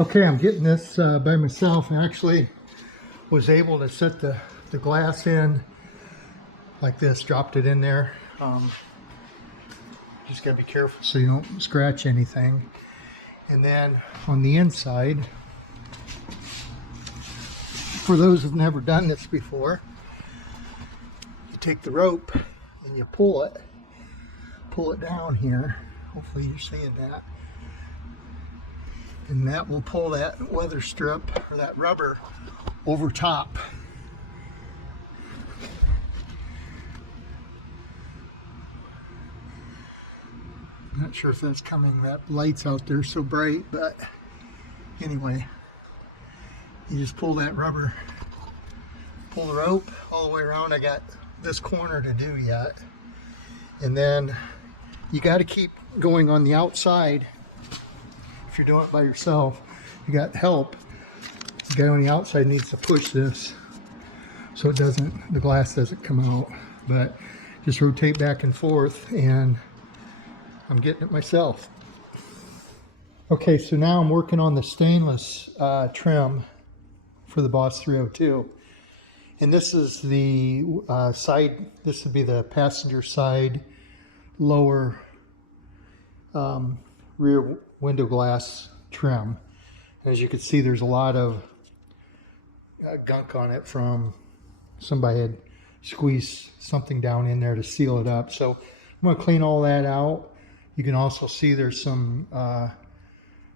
Okay, I'm getting this by myself. I actually was able to set the glass in like this, dropped it in there. Just gotta be careful so you don't scratch anything. And then on the inside, for those who've never done this before, you take the rope and you pull it down here. Hopefully you're seeing that. And that will pull that weather strip or that rubber over top. Not sure if that's coming, that light's out there so bright, but anyway, you just pull that rubber, pull the rope all the way around. I got this corner to do yet. And then you got to keep going on the outside. If you're doing it by yourself, you got help. The guy on the outside needs to push this so it doesn't, the glass doesn't come out. But just rotate back and forth, and I'm getting it myself. Okay, so now I'm working on the stainless trim for the Boss 302. And this is the side, this would be the passenger side lower rear window glass trim. And as you can see, there's a lot of gunk on it from somebody had squeezed something down in there to seal it up. So I'm going to clean all that out. You can also see there's some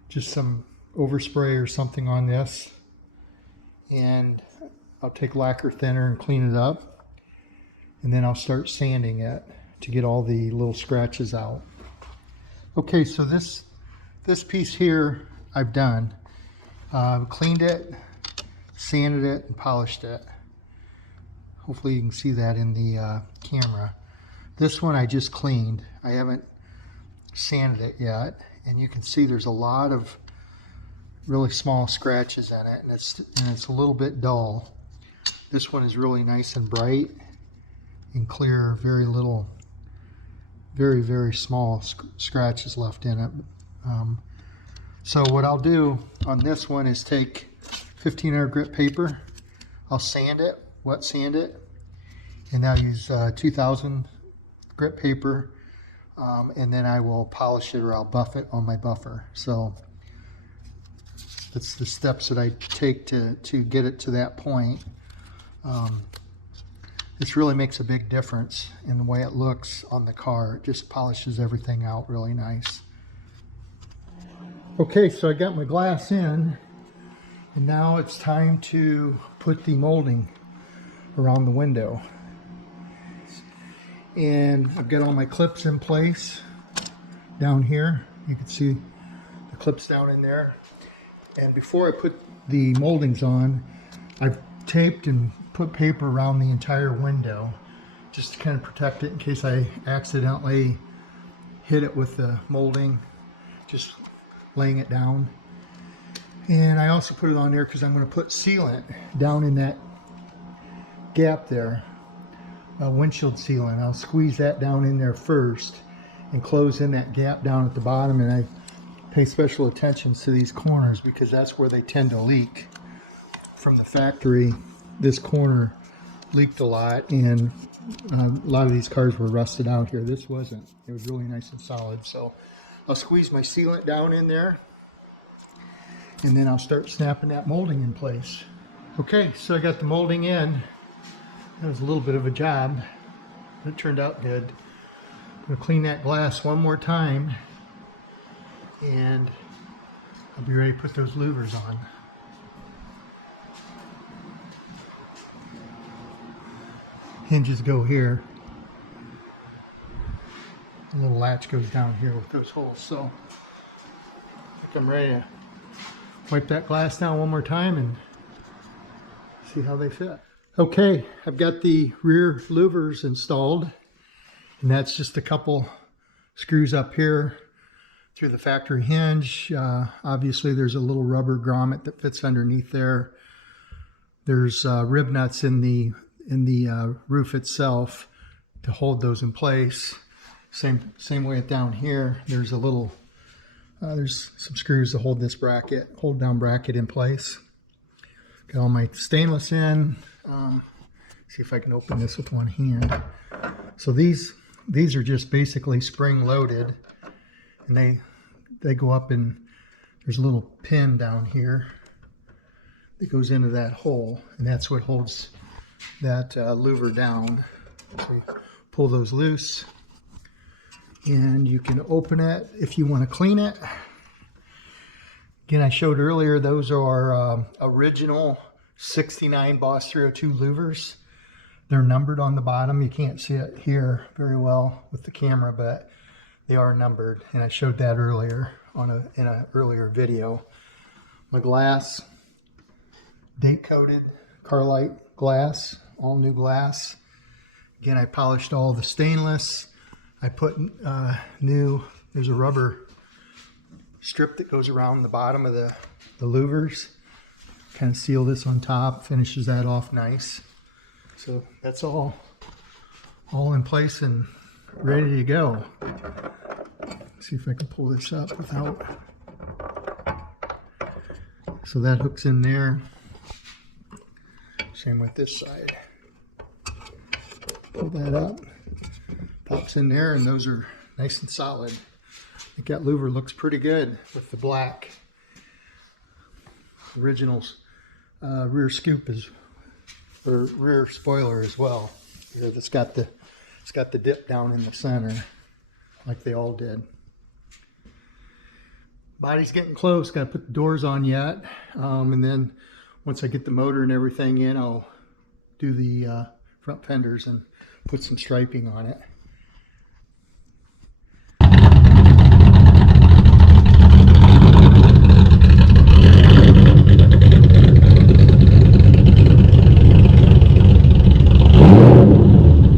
just some overspray or something on this, and I'll take lacquer thinner and clean it up, and then I'll start sanding it to get all the little scratches out. Okay, so this piece here I've done. Cleaned it, sanded it, and polished it. Hopefully you can see that in the camera. This one I just cleaned. I haven't sanded it yet, and you can see there's a lot of really small scratches in it, and it's a little bit dull. This one is really nice and bright and clear, very little, very small scratches left in it. So what I'll do on this one is take 1500 grit paper, I'll sand it, wet sand it, and I'll use 2000 grit paper, and then I will polish it, or I'll buff it on my buffer. So that's the steps that I take to get it to that point. This really makes a big difference in the way it looks on the car. It just polishes everything out really nice. Okay, so I got my glass in, and now it's time to put the molding around the window. And I've got all my clips in place down here. You can see the clips down in there. And before I put the moldings on, I've taped and put paper around the entire window just to kind of protect it in case I accidentally hit it with the molding, just laying it down. And I also put it on there because I'm going to put sealant down in that gap there, windshield sealant. I'll squeeze that down in there first and close in that gap down at the bottom, and I pay special attention to these corners because that's where they tend to leak. From the factory, this corner leaked a lot, and a lot of these cars were rusted out here. This wasn't. It was really nice and solid. So I'll squeeze my sealant down in there, and then I'll start snapping that molding in place. Okay, so I got the molding in. That was a little bit of a job, but it turned out good. I'm going to clean that glass one more time, and I'll be ready to put those louvers on. Hinges go here. The little latch goes down here with those holes. So I think I'm ready to wipe that glass down one more time and see how they fit. Okay, I've got the rear louvers installed, and that's just a couple screws up here through the factory hinge. Obviously there's a little rubber grommet that fits underneath there. There's rib nuts in the roof itself to hold those in place. Same way down here. There's a little There's some screws to hold this bracket, hold down bracket in place. Got all my stainless in. See if I can open this with one hand. So these are just basically spring loaded, and they go up, and there's a little pin down here that goes into that hole, and that's what holds that louver down. So you pull those loose, and you can open it if you want to clean it. Again, I showed earlier, those are original 69 BOSS 302 louvers. They're numbered on the bottom. You can't see it here very well with the camera, but they are numbered, and I showed that earlier in an earlier video. My glass, date coated Carlite glass, all new glass. Again, I polished all the stainless. I put there's a rubber strip that goes around the bottom of the louvers. Kind of seal this on top, finishes that off nice. So that's all in place and ready to go. Let's see if I can pull this up without. So that hooks in there. Same with this side. Pull that up, pops in there, and those are nice and solid. I think that louver looks pretty good with the black. Originals rear scoop or rear spoiler as well. It's got the dip down in the center, like they all did. Body's getting close. Got to put the doors on yet, and then once I get the motor and everything in, I'll do the front fenders and put some striping on it.